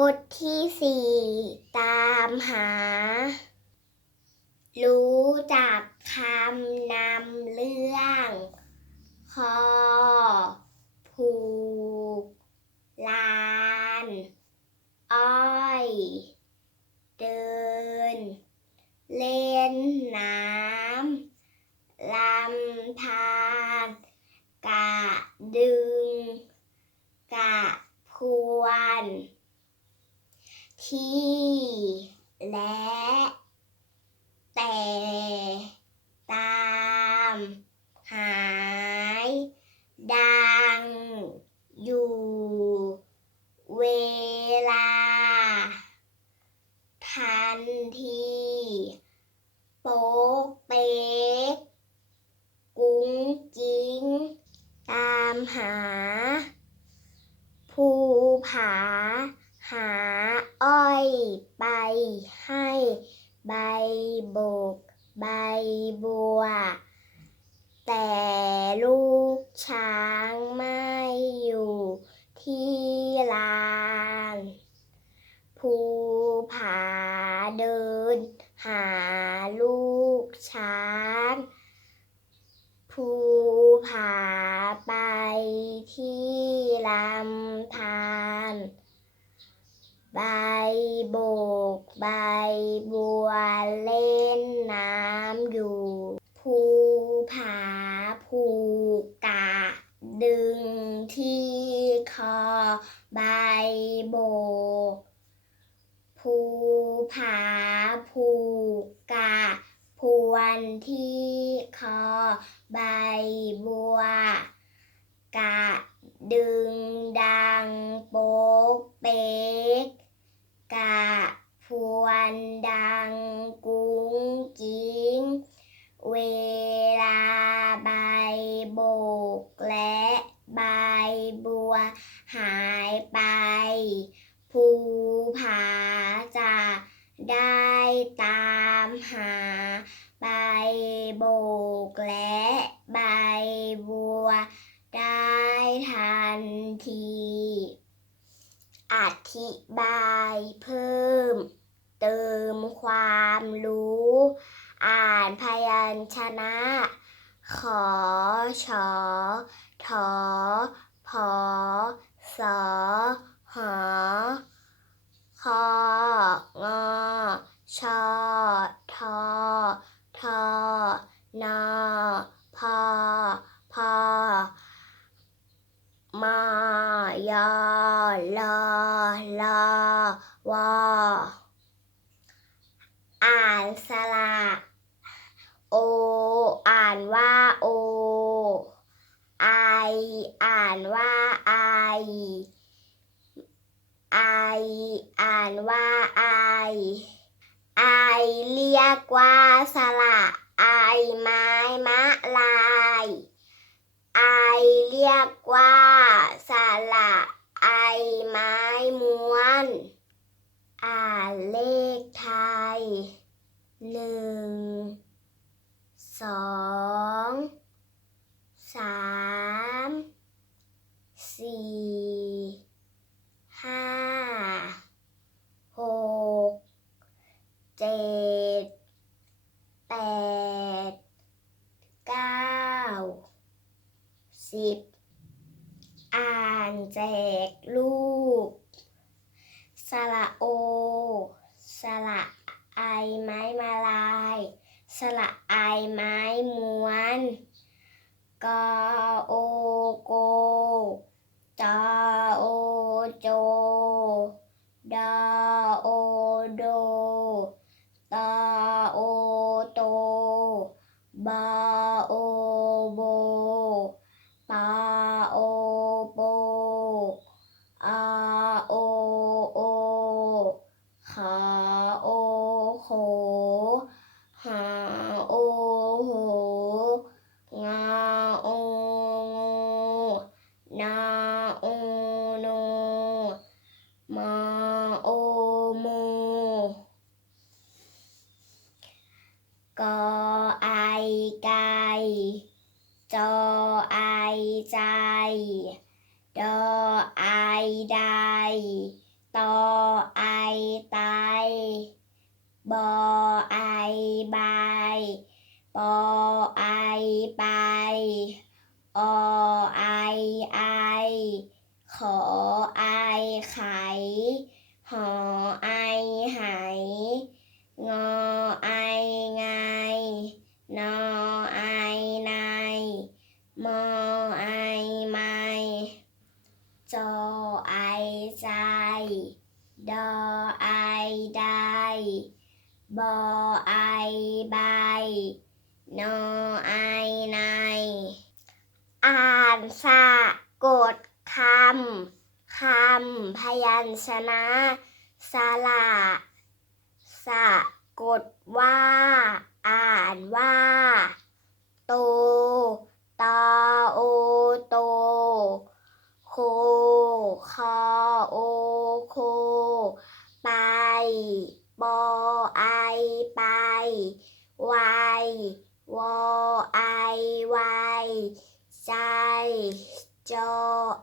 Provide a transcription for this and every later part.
บทที่สี่ตามหา รู้จักคำนำเรื่องคอผูก ลาน อ้อย เดิน เล่นน้ำลำธารกะดึง กะพวน ที่ และ แต่ ตาม หาย ดัง อยู่ เวลา ทันที โป๊กเป๊ก กุ้งกิ้ง ตามหา ภูผา หา อ้อย ไป ให้ใบโบกใบบัว แต่ลูกช้างไม่อยู่ที่ลานภูผาเดิน หาลูกช้างภูผาไปที่ลำธาร ใบโบกใบบัวเล่นน้ำอยู่ ภูผาผูกกะ ดึงที่คอใบโบก ภูผาผูกกะ พวนที่คอใบบัว กะ ดึงดังโป๊กเป๊ก กะพวนดังกุ้งกิ้ง เวลาใบโบกและใบบัวหายไป ภูผาจะได้ตามหา ใบโบกและใบบัวได้ทันที อธิบายเพิ่ม เติมความรู้ อ่านพยัญชนะ ขอชอถอพอสอหอคองอชอทอทอนอพอพอมอยอลอลอ วออ่านสระโอ อ่านว่าโอไออ่านว่าไอไออ่านว่าไอไอเรียกว่าสระไอไม้มะลายไอเรียกว่าสระไอไม้ ม้วน อ่านเล ขไทยหนึ่งสองสามสี่ห้าหกเจ็ดแปดเก้าสิบอ่านแจกลูกสระโอ สระไอไม้มาลาย สระไอไม้ม้วน กอโอโก จอโอโจ ดอโอโด ตอโอโต บอโอโบ ปอโอโป อาโอโอ ขอโอโข หาโอโห งาโอโง นาโอโน มาโอโม กอไอ ไก่จอไอใจ ดอไอใดตอไอไตบอไอใบปอไอไปอไอไอ ขอไอไข หอไอไหงอไอไง นอไอใน มอไอไม่ จอไอใจ ดอไอได้บอไอใบนอไอใน อ่านสะกดคำ คำ พยัญชนะสระสะกดว่า อ่านว่า โตตอโอโต โค คอโอโค ไป บอไอไป ไว วอไอไว ใจจอ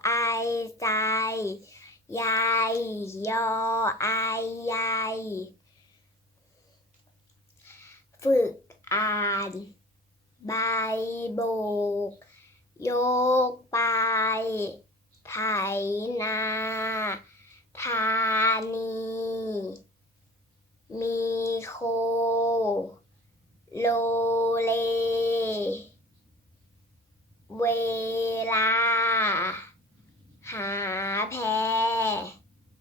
ไอใจยายยอไอยายฝึกอ่านใบโบก โยกไปไถนาธานี มีโค โล